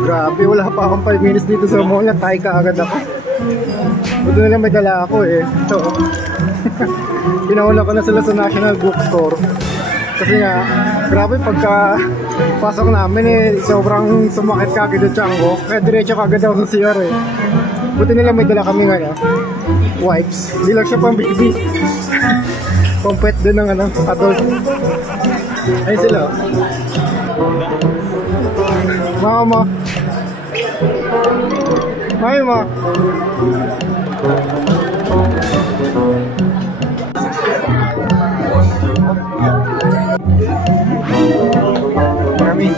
Grabe, wala pa akong 5 minutes dito sa mall. Natay ka agad ako. Buto na lang may dala ako eh. So, pinauna ko na sila sa National Bookstore. Kasi nga, grabe pagka pasok namin eh, sobrang sumakit kagad yung tiyan ko. Kaya diretso kagad ako sa CR eh. Buti nila may dala kami nga wipes. Hindi lang siya pang baby. Pang-pet din ng adult. Ayun sila. Mama. Mama. Kami.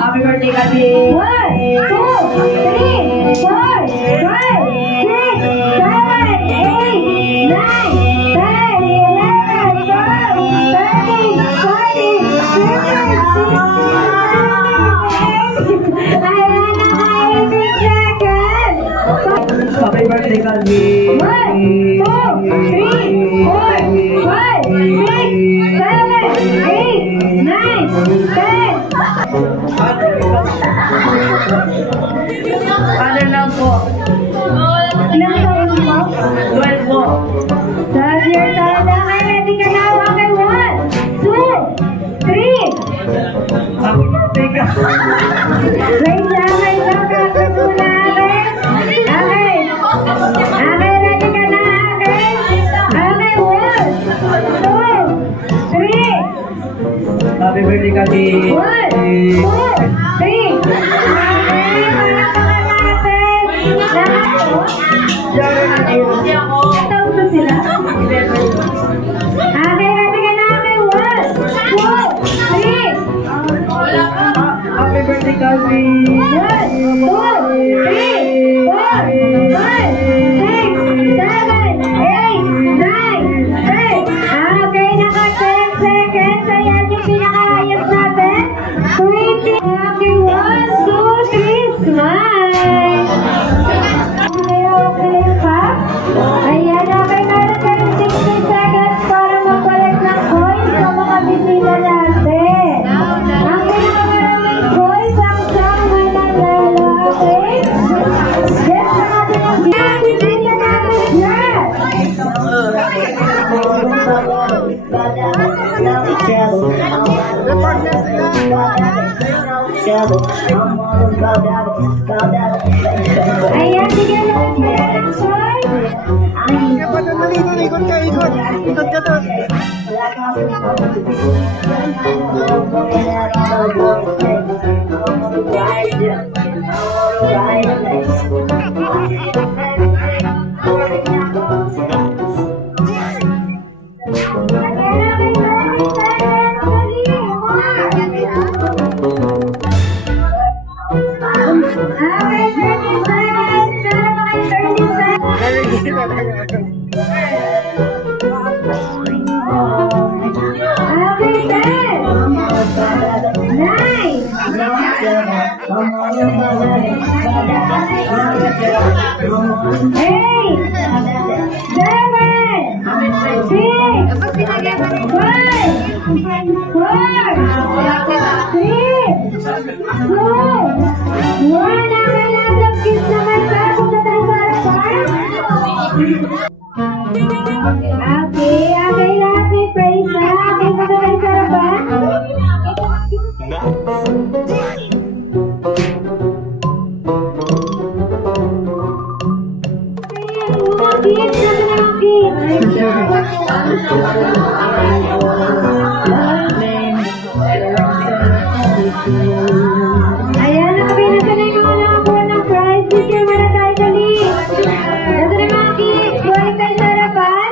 Happy birthday, Kati! 1, 2, 3, 4, 5, 6, 7, 8, 9, 10. Happy birthday, Kati! 1, 2, 3, 4, 5, 6, 7, 8, 9, 10. Ano lang po? Ilang taon po? 12 po. 12 years old na kayo. Ready ka na? Okay, 1, 2, 3. Teka. Wait lang, kakapit mo na akin. Okay. Okay, ready ka na akin? Okay, 1, 2, 3. Happy birthday, Kati! 1, 2, Ayan, bigyan naman kaya ng soy. Kaya pa doon, ikot ka. Ikot ka doon. Ayan, nakabinasa na yung mga nakakuha ng prize. Picture muna tayo, dali. Nasa na mga kids? Balik tayo sa harapan.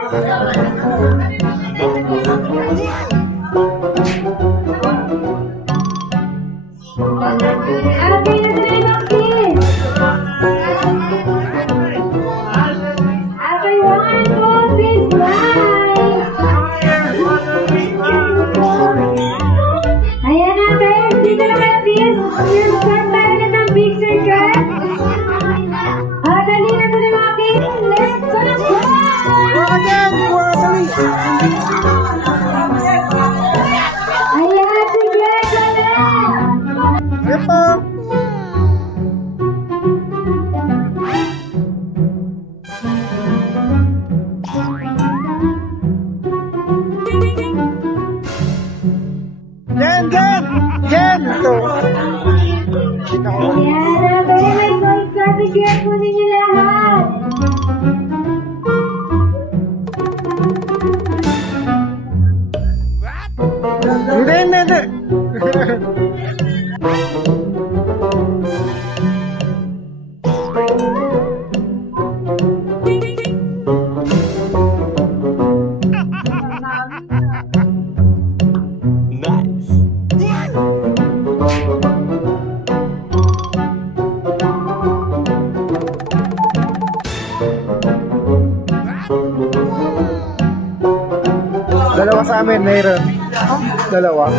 Okay, nasa na yung mga kids? Okay, 1, 2, please, smile. Ayan na, guys. Dito na kayo, please. Start tayo na ng picture card. Dali na sa mga kids. Let's go! Again! Dali! Ayan, sige, dali! Ayan po! Jen! Jen! Jen! Ito! Ayan, very may voice card. Bigyan po ninyo lahat. Hindi, hindi, hindi! Dalawa sa amin, mayroon. Dalawa.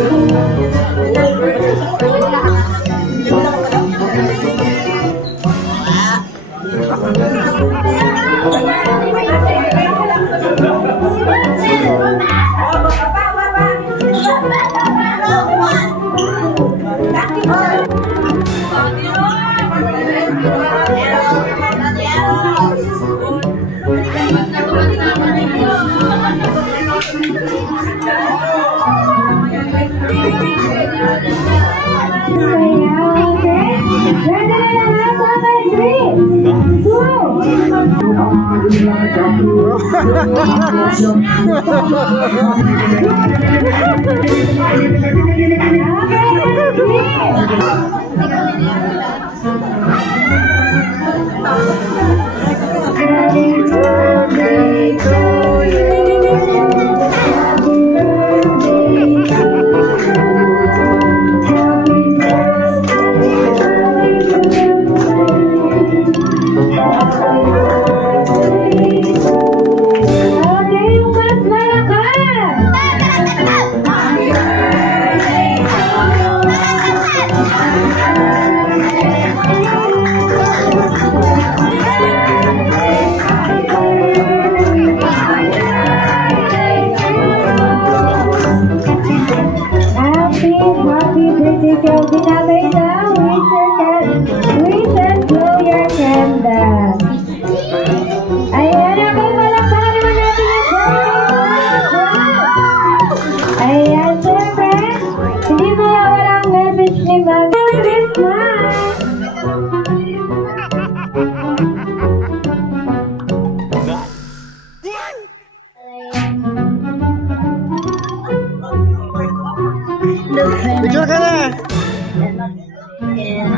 Picture ka na!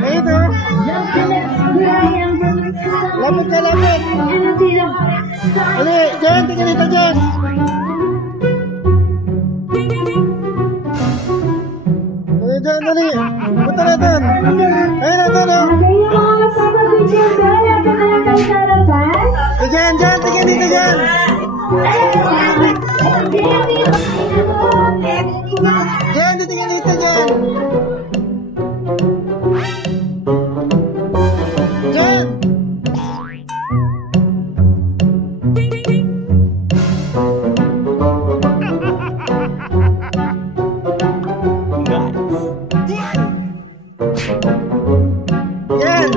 Ito! Lapit ka, lapit! Ali, Jen, tingnan dito, Jen! Dali, Jen, dali! Punta natin! Ayun natin, oh! Jen, Jen, tingnan dito, Jen! Jen, tingnan dito, Jen! Jen! Jen!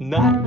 Nice.